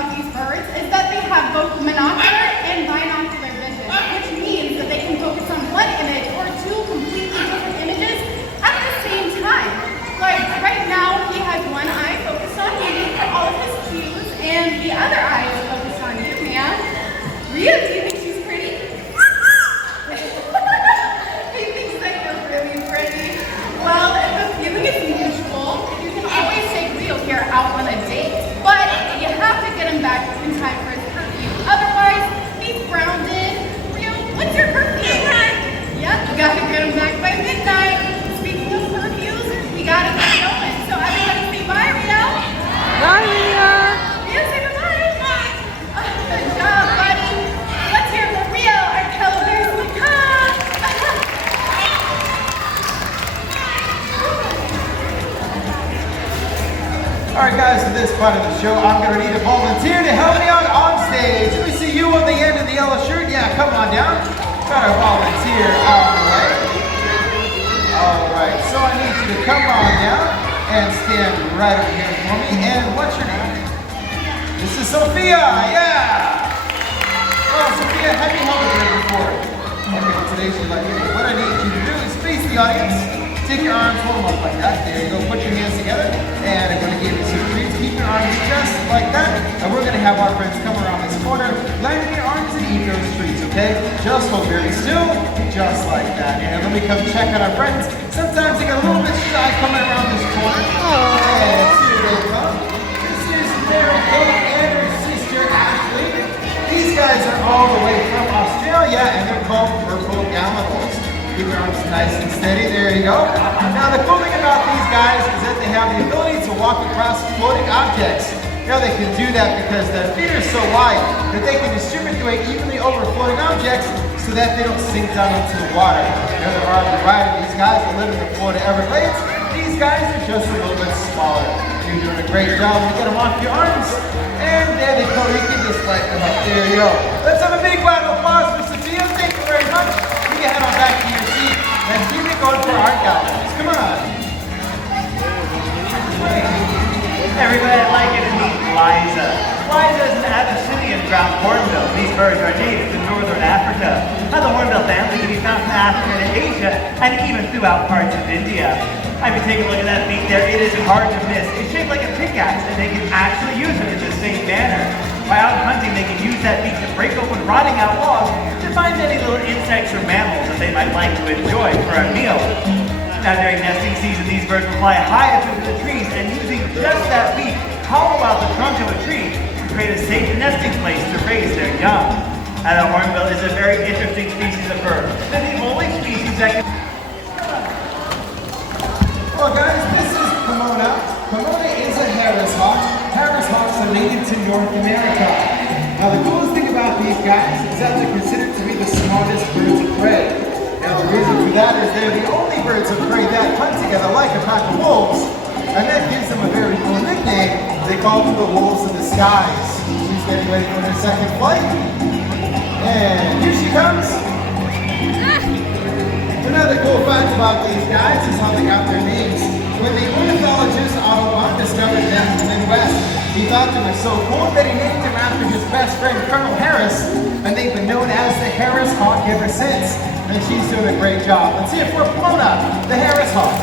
about these birds is that they have both monocular and binocular vision, which means that they can focus on one image or two completely different images at the same time. Like right now, he has one eye focused on me for all of his cues, and the other eye is focused on you, ma'am. Rhea, do you think she's pretty? He thinks that you're really pretty. Well, if the feeling is mutual, you can always take Rio here out on a date, but you have to get him back in time for his curfew. Otherwise, he's grounded. Rio, what's your curfew? Midnight. Yep, you gotta get him back by midnight. Speaking of curfews, we gotta get going. So everybody say bye, Rio. Bye, Rio. Rio, say bye. Good job, buddy. Let's hear from Rio, our fellow bears in the car. Alright guys, for this part of the show, I'm going to need a volunteer to help me out on stage. Let me see you on the end of the yellow shirt. Yeah, come on down. Got our volunteer on the way. Alright, so I need you to come on down and stand right over here for me. And what's your name? This is Sophia, yeah! Well, Sophia, have you held a beer before? Okay, today she's like, hey, what I need you to do is face the audience. Take your arms, hold them up like that. There you go. Put your hands together. And I'm going to give you some treats. Keep your arms just like that. And we're going to have our friends come around this corner, land in your arms and eat those treats, okay? Just hold very still, just like that. And let me come check on our friends. Sometimes they get a little bit shy coming around this corner. And here they come. This is Mary Kate and her sister Ashley. These guys are all the way from Australia, and they're called purple gallinals. Keep your arms nice and steady. There you go. Now, the cool thing about these guys is that they have the ability to walk across floating objects. Now, they can do that because their feet are so wide that they can distribute their weight evenly over floating objects so that they don't sink down into the water. Now, there are a variety of these guys that live in the Florida Everglades. These guys are just a little bit smaller. You're doing a great job. You get them off your arms. And there they go. You can just light them up. There you go. Let's have a big round of applause for Sophia. Thank you very much. You can head on back to your seat and keep it going for our galleries. Come on. Everybody, I'd like you to meet Liza. Liza is an Abyssinian ground hornbill. These birds are native to northern Africa. Now, the hornbill family can be found from Africa to Asia and even throughout parts of India. If you take a look at that beak there, it is hard to miss. It's shaped like a pickaxe, and they can actually use it in the same manner. While out hunting, they can use that beak to break open rotting out logs to find any little insects or mammals that they might like to enjoy for a meal. Now, during nesting season, these birds will fly high up into the trees and using just that beak, hollow out the trunk of a tree to create a safe nesting place to raise their young. Now, the hornbill is a very interesting species of bird. They're the only species that can... Well, guys, this is Pomona. Pomona is a Harris hawk. Harris hawks are native to North America. Now, the coolest thing about these guys is that they're considered to be the smartest birds of prey. Now, the reason for that is they're the only birds of prey that hunt together like a pack of wolves, and that gives them a very cool nickname. They call them the wolves of the skies. She's getting ready for her second flight. And here she comes. Another cool fact about these guys is how they got their names. When the ornithologist Audubon discovered them in the Midwest, he thought they were so cool that he named them after his best friend, Colonel Harris, and they've been known as the Harris Hawk ever since. And she's doing a great job. Let's see it for Pomona, the Harris Hawk.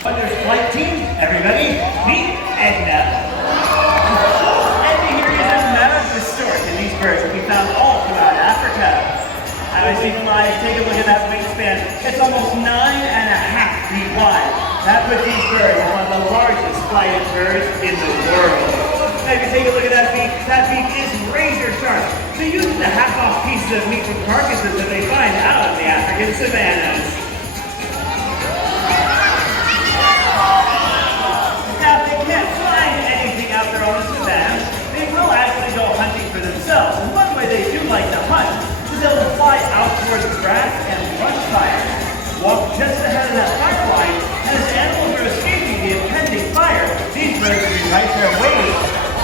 There's flight team. Everybody, meet Edna. Edna here is a mammoth stork, and these birds can be found all throughout Africa. As you can take a look at that wingspan. It's almost 9.5 feet wide. That puts these birds as one of the largest flighted birds in the world. Now, if you take a look at that beak is razor sharp. So use it to hack off pieces of meat from carcasses that they find out in the African savannas. Now, if they can't find anything out there on the savanna, they will actually go hunting for themselves. And one way they do like to hunt is they'll fly out towards the grass and brush fire. Walk just ahead of that fire line, and as animals are escaping the impending fire, these birds will be right there waiting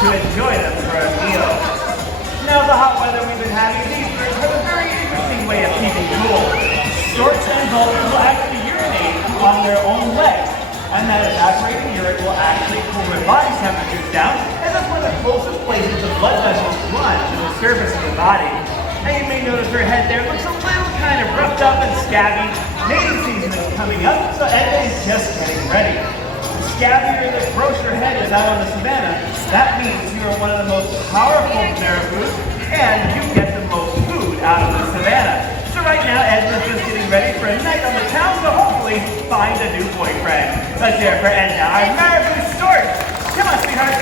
to enjoy them for a meal. Now, the hot weather we've been having, these birds have a very interesting way of keeping cool. Storks and vultures will actually urinate on their own legs, and that evaporating urine will actually cool their body temperatures down, and that's one of the places the blood vessels run to the surface of the body. And you may notice her head there looks a little kind of roughed up and scabby. Mating season is coming up, so Edna is just getting ready. The scabbier the grocer head is out on the savannah, that means you are one of the most powerful marabouts and you get the most food out of the savannah. So right now, Edna's just getting ready for a night on the town to hopefully find a new boyfriend. Let's hear it for Edna, our marabou stork. Come on, sweetheart.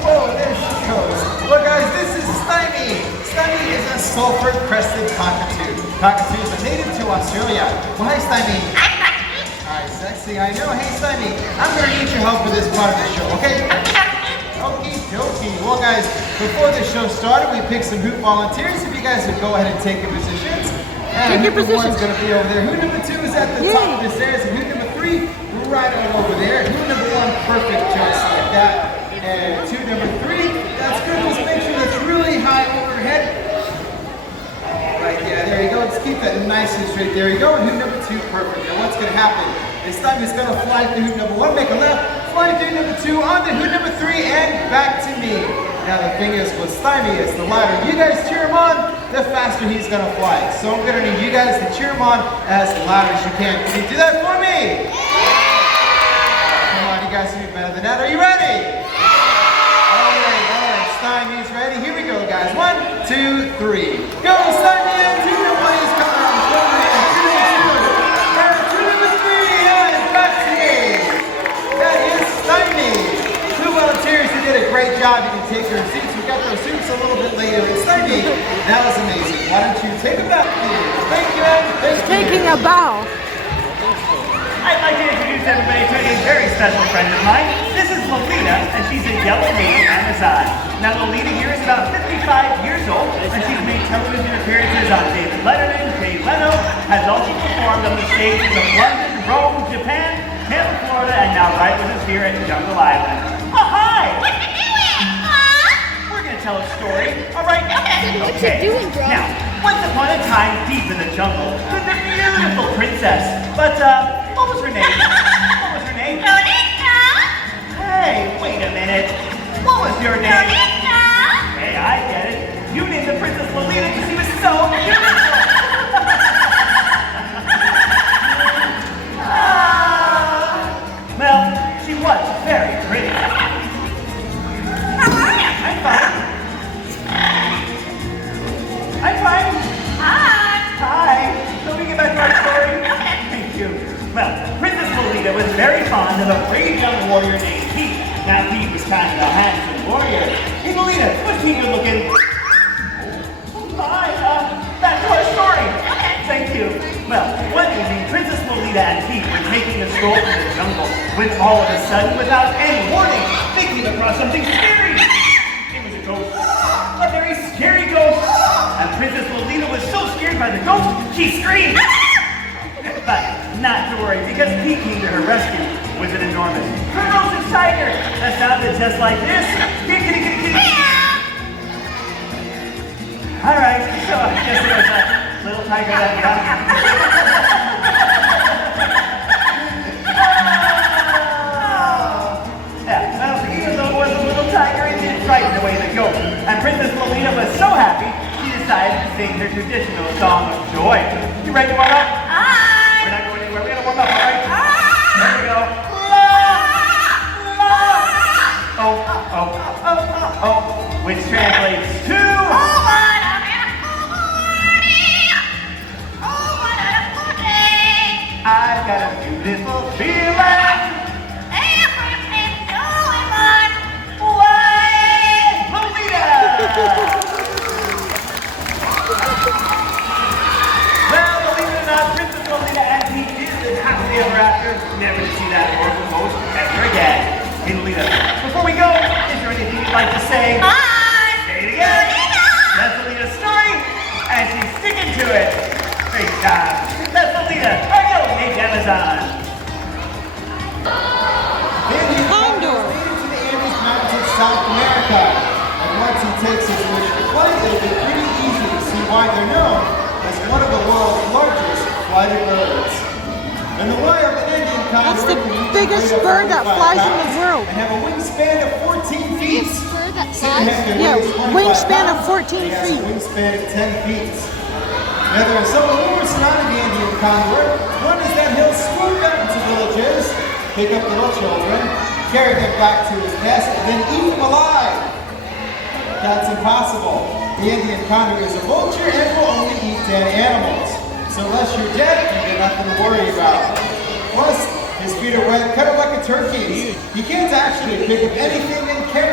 Whoa, there she goes. Well, guys, this is Stymie. Stymie is a sulfur-crested cockatoo. Cockatoos are native to Australia. Well, hi, Stymie. Hi, sexy. I know. Hey, Stymie, I'm going to need your help for this part of the show, okay? Okie dokie. Well, guys, before the show started, we picked some hoop volunteers. If you guys would go ahead and take your positions. And Take your hoop number positions. one's going to be over there. Hoop number 2 is at the Yay. top of the stairs. And hoop number 3, right on over there. Hoop number 1, perfect choice like that. And 2 number 3, that's good. Just make sure that's really high overhead. Right, yeah, there you go. Just keep that nice and straight. There you go. And hoop number 2, perfect. Now what's going to happen? This time it's going to fly through hoop number 1, make a left, fly through number 2, onto hoop number 3, and back to me. Now the thing is, with Stymie, it's the louder you guys cheer him on, the faster he's going to fly. So I'm going to need you guys to cheer him on as loud as you can. Can you do that for me? Come on, you guys can do better than that. Are you ready? All right, Stymie's ready. Here we go, guys. 1, 2, 3. Go, Stymie, and 2 number 1 is coming on. 2 number 3, and back to me. That is Stymie. 2 volunteers who did a great job. You can take your seats. We got those suits a little bit later. And Stymie, that was amazing. Why don't you take a bow? Thank you, Ed. Thank you. Taking a bow. I'd like to introduce everybody to a very special friend of mine. This is Lolita, and she's a yellow-native Amazon. Now, Lolita here is about 55 years old, and she's made television appearances on David Letterman, Jay Leno, has also performed on the stages of London, Rome, Japan, Tampa, Florida, and now right with us here at Jungle Island. Oh, hi! What you doing? Huh? We're gonna tell a story, all right? What you doing, bro? Now, once upon a time, deep in the jungle, lived a beautiful princess. But, what was her name? What was her name? Lolita? Hey, wait a minute. What was your name? Lolita? Hey, I get it. You named the princess Lolita because she was so beautiful. Well, she was very pretty. How are you? I'm fine. I'm fine. Hi. Hi. So we get back to our story. Thank you. Well, Princess Lolita was very fond of a brave young warrior named Pete. Now, Pete was kind of a handsome warrior. Hey, Lolita, what's Pete good looking? Oh my, back to our story. Thank you. Well, one evening, Princess Lolita and Pete were taking a stroll through the jungle when all of a sudden, without any warning, they came across something scary. It was a ghost. A very scary ghost. And Princess Lolita was so scared by the ghost, she screamed. But not to worry, because Pete came to her rescue with an enormous, ferocious tiger that sounded just like this. Kitty, kitty, kitty, kitty. All right, so I guess it was a little tiger that got Yeah, well, even though it was a little tiger, it did frighten away the ghost. And Princess Lolita was so happy, she decided to sing her traditional song of joy. You ready to warm up? We're not going anywhere. We're going to warm up, all right? There we go. Oh, which translates to... I've got a beautiful feeling. Lolita! Well, believe it or not, Princess Lolita and Pete did live happily ever after, never to see that horrible ghost ever again. Hey, Lolita, before we go, is there anything you'd like to say? Say it again. That's Lolita's story, and she's sticking to it. Great job. That's Lolita, our yellow-named Amazon. Condor. Made it to the Andes Mountains of South America. And once he takes his wish to flight, it'll be pretty easy to see why they're known as one of the world's largest flighted birds. And the wild Indian condor That's the can reach a biggest rate of bird that 45 flies in the pounds. world. rope. and have a wingspan of 14 feet. Spur that Senior Hector Yeah, weighs 25 wingspan of pounds, 14 and he has feet. a wingspan of 10 feet. Now there are some rumors surrounding the Indian condor. One is that he'll swoop out into villages, pick up little children, carry them back to his nest, and then eat them alive. That's impossible. The Indian condor is a vulture and will only eat dead animals. So unless you're dead, you got nothing to worry about. Plus, his feet are red, kind of like a turkey's. He can't actually pick up anything and carry